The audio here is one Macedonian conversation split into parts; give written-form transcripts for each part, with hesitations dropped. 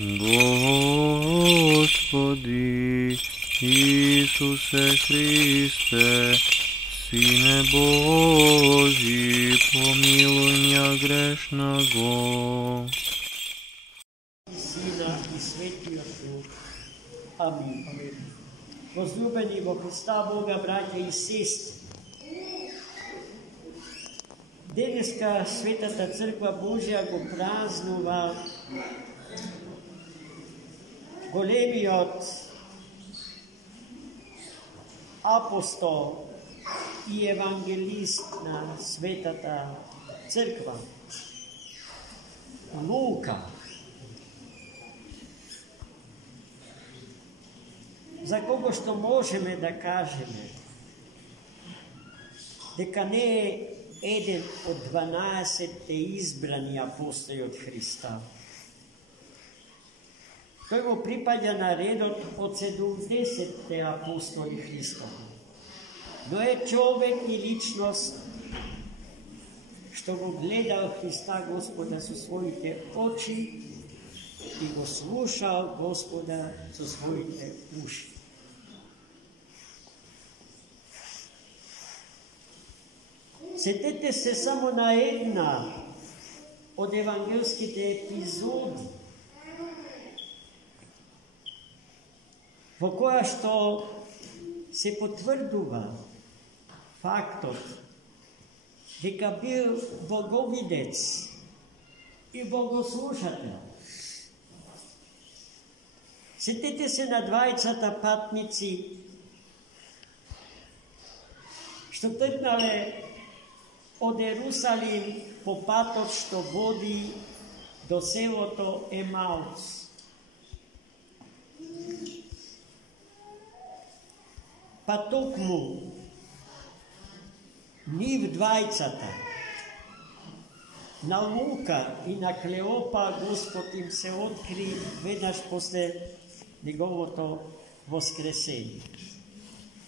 Господи Исусе Христе, Сине Божий, помилуй меня грешного. Сина и Светия Дух. Амин. Возлюбени во Христа Бога, братя и сестри, денеска Светата Църква Божия го празнува големиот апостол и евангелист на Светата Църква, Лука. За кого што можеме да кажеме дека не е еден од 12 избрани апостоли од Христа. Тој го припаѓа на редот од 70 апостоли Христа. Но е човек и личност што го гледал Христа Господа со своите очи и го слушал Господа со своите уши. Сетете се само на една од евангелските епизоди во која што се потврдува фактот дека бил боговидец и богослушател. Сетете се на двајцата патници што тргнале од Ерусалим по патот што води до селото Емаус. Па токму нив двајцата, на Лука и на Клеопа, Господ им се откри веднаш после неговото воскресение.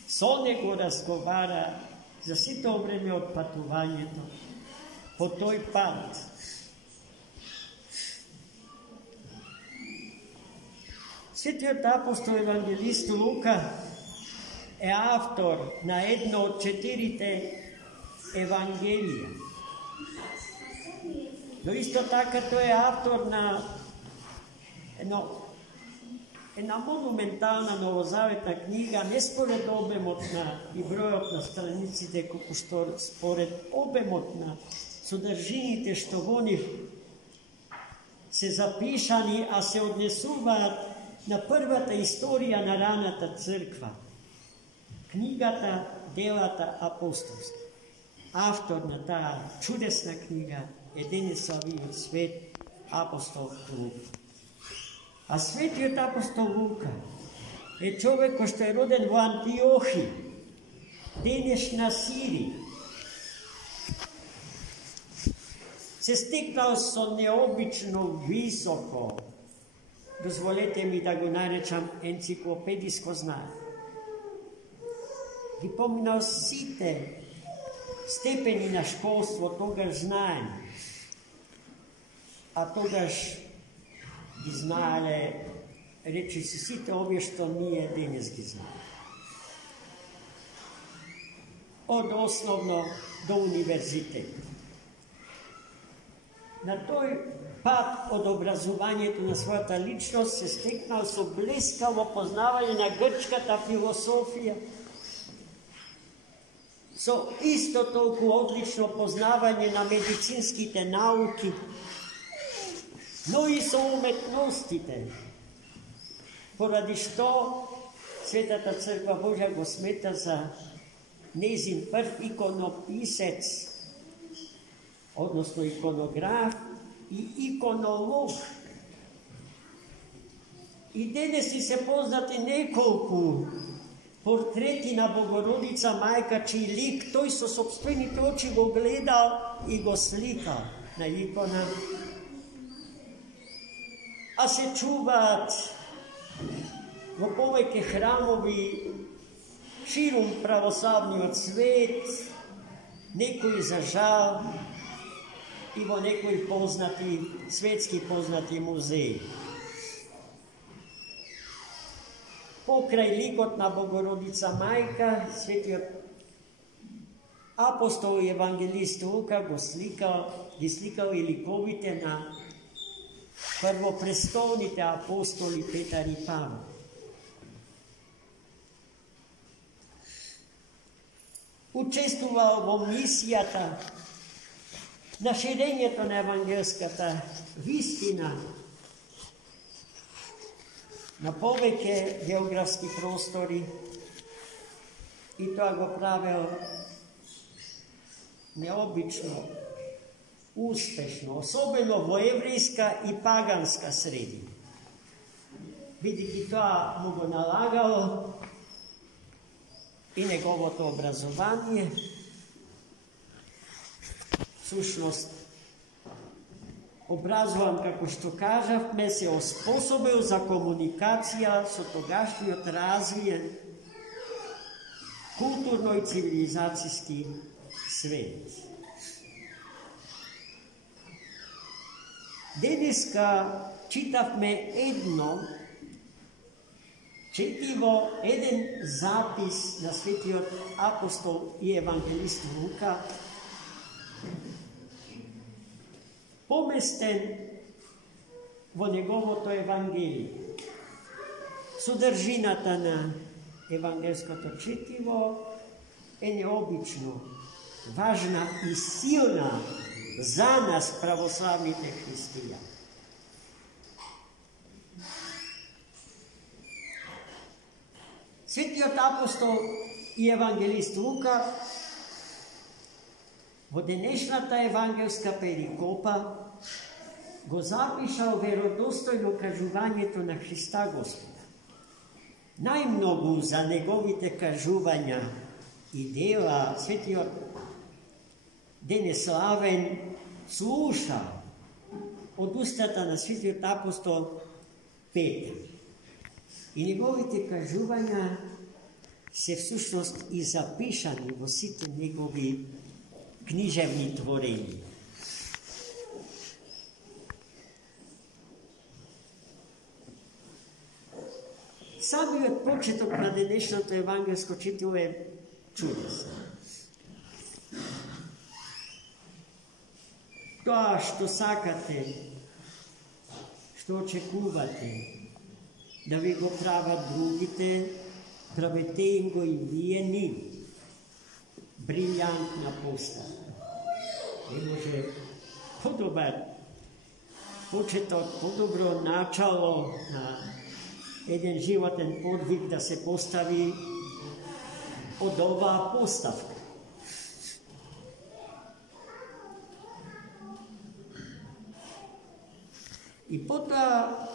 Со него разговара за сито време од патувањето по тој пат. Светиот апостол евангелист Лука е автор на едно од 4 евангелија. Но исто така тој е автор на една монументална новозаветна книга, не според обемот на и бројот на страниците, колку што според обемот на содржините што во нив се запишани, а се однесуваат на првата историја на раната црква. Книгата Делата апостолски. Автор на таа чудесна книга е денесовиот свет апостол Лука. А светиот апостол Лука е човек кој што е роден во Антиохи, денешна Сирија. Се стекнал со необично високо, дозволете ми да го наречам енциклопедиско знание. Ги поминал сите степени на школство, тогаш знаеме. А тогаш ги знаеле, речи си, сите овие што ние денес ги знаеме. Од основно до универзитет. На тој пат од образувањето на својата личност се стекнал со блескаво познавање на грчката философија, со исто толку одлично познавање на медицинските науки, но и со уметностите, поради што Светата Црква Божја го смета за нејзин прв иконописец, односно иконограф и иконолог. И денес се познати неколку портрети на Богородица Мајка, чиј лик тој со собствените очи го гледал и го сликал на икона. А се чуваат во повеќе храмови ширум православниот свет, некои за жал и во некои познати, светски познати музеи. Покрај ликот на Богородица Мајка, светиот апостол и евангелист Лука ги сликал и ликовите на првопрестолните апостоли Петар и Павел. Учествувал во мисијата на ширењето на евангелската вистина на повеќе географски простори и тоа го правил необично, успешно, особено во еврејска и паганска средина. Бидејќи тоа му го налагало и неговото образование, всушност, образован, како што кажавме, се оспособил за комуникација со тогашниот развиен културно и цивилизацијски свет. Денеска читавме еден запис на светиот апостол и евангелист Лука, поместен во неговото Евангелие. Содржината на евангелското четиво е необично важна и силна за нас, православните христијани. Светиот апостол и евангелист Лука во денешната евангелска перикопа го запишал веродостојно кажувањето на Христа Господа. Најмногу за неговите кажувања и дела светиот денеславен слуша од устата на светиот апостол Петар. И неговите кажувања се всушност и запишани во сите негови книжевни творења. Самиот почеток на денешното евангелско четиво е чудесно. Тоа што сакате, што очекувате да ви го прават другите, правете им го и вие нив. Брилјантна постава. Не може подобар почеток, подобро начало на еден животен подвиг да се постави од оваа поставка. И потоа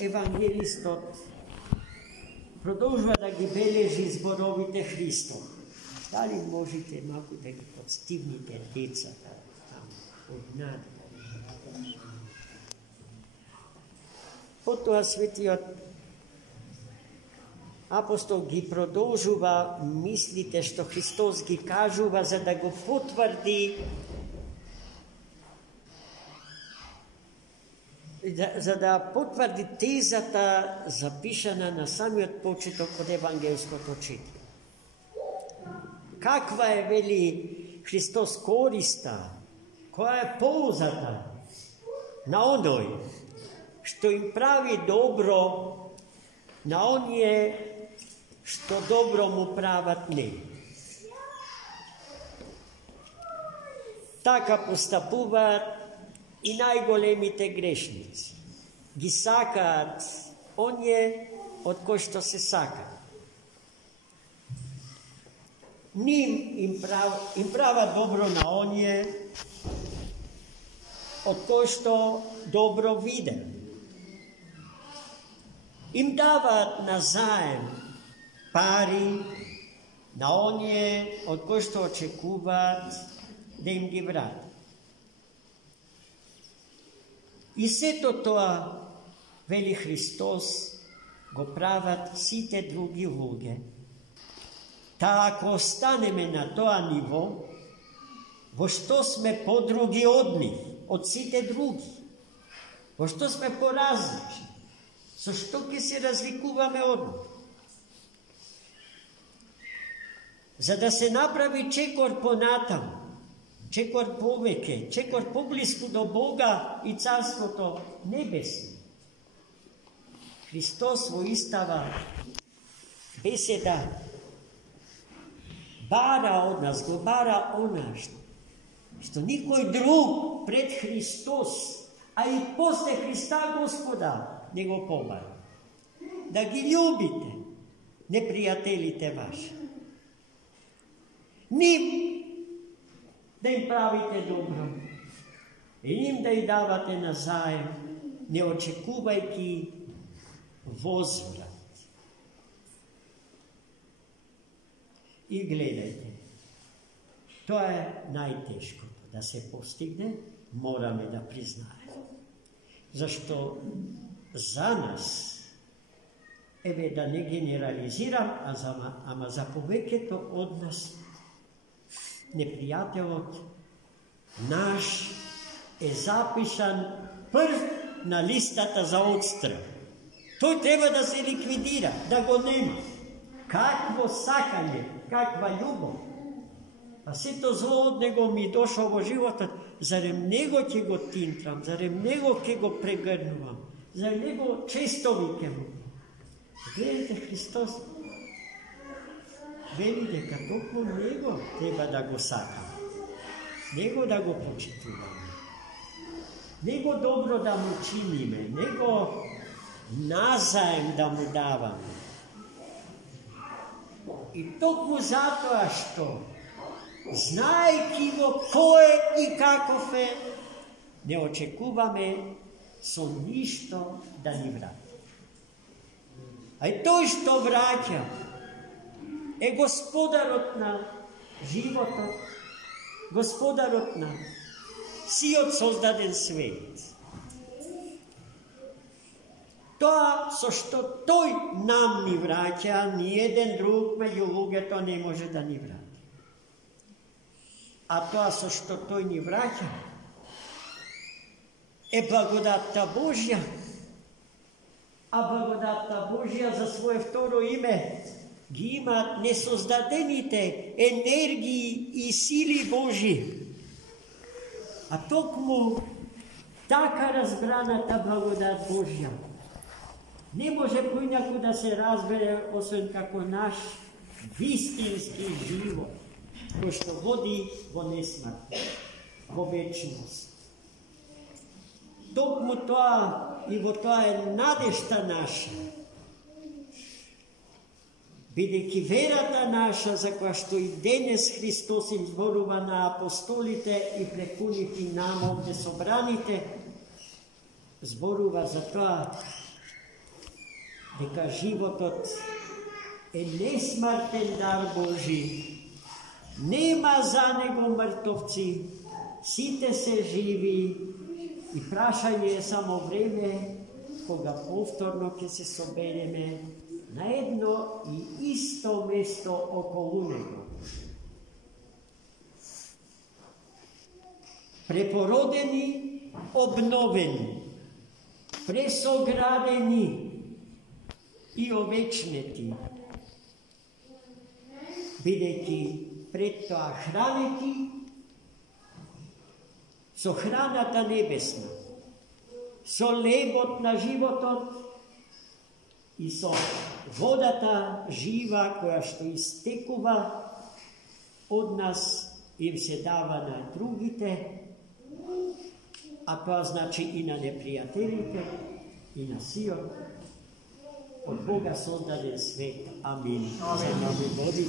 евангелистот продолжува да ги бележи зборовите Христов. Дали можете малку да ги подстигнете децата там од над? Потоа светиот апостол ги продолжува мислите што Христос ги кажува за да го потврди, за да потврди тезата запишана на самиот почеток од евангелското четиво. Каква е, вели Христос, користа, која е ползата на оној што им прави добро на оние што добро му прават не. Така постапуваат и најголемите грешници. Ги сакаат оние од кои што се сакаат. Им прават добро на оние од кои што добро видат. Им даваат на заем пари на оние од кои што очекуваат да им ги вратат. И сето тоа, вели Христос, го прават сите други луѓе. Та ако останеме на тоа ниво, во што сме подруги од нив, од сите други, во што сме поразлични, со што ќе се разликуваме од нив? za da se napravi čekor ponatamo, čekor poveke, čekor poblisku do Boga i carstvo to nebesno. Hristos istava beseda bara od nas, gobara o nas, što nikoj drug pred Hristos, a i posle Hrista Gospoda, nego pobara. Da gi ljubite, neprijateljite vaše. Njim da im pravite dobro i njim da ih davate nazajem, ne očekuvajki vozvrat. I gledajte, to je najteško da se postigne, moramo da priznajemo. Zašto za nas, eve da ne generaliziram, ama za poveke to od nas neprijateljot naš je zapisan prv na listata za odstrel. To treba da se likvidira, da go nema. Kakvo sakanje, kakva ljubav. Pa sve to zlo od nego mi došlo ovo života, zarem nego će go tintram, zarem nego će go pregrnuvam, zarem nego često vikemu. Gledajte, Hristos veli дека toliko nego treba da go sakamo, nego da go počitujemo, nego dobro da mu činime, nego nazajem da mu davamo. I toliko zato što znajki go ko je i kakov je, ne očekuvame so ništo da ni vrati. A i to što vraća je gospodarot na života, gospodarot na sijot sozdaden svet. To, što toj nam ni vraća, nijedan drug među luge to ne može da ni vrati. A to, što toj ni vraća, je blagodata Božja. A blagodata Božja za svoje vtoro ime gi ima nesozdadenite energiji i sili Božji. A tok mu taka razgrana ta blagodat Božja ne može punjaku da se razbere osim kako naš vistinski život, ko što vodi vo nesmrt, vo večnost. Tok mu toa i vo toa je nadešta naša. Бидејќи верата наша, за која што и денес Христос им зборува на апостолите и прекуните нам овде собраните, зборува за тоа дека животот е несмртен дар Божи. Нема за него мртовци, сите се живи и прашање е само време кога повторно ќе се собереме на едно и исто место околу него. Препородени, обновени, пресоградени и овечнети, бидејќи пред тоа хранети со храната небесна, со лебот на животот и со водата жива која што истекува од нас им се дава на другите, а тоа значи и на непријателите, и на сиот од Бога создаден свет. Амин. За нами води.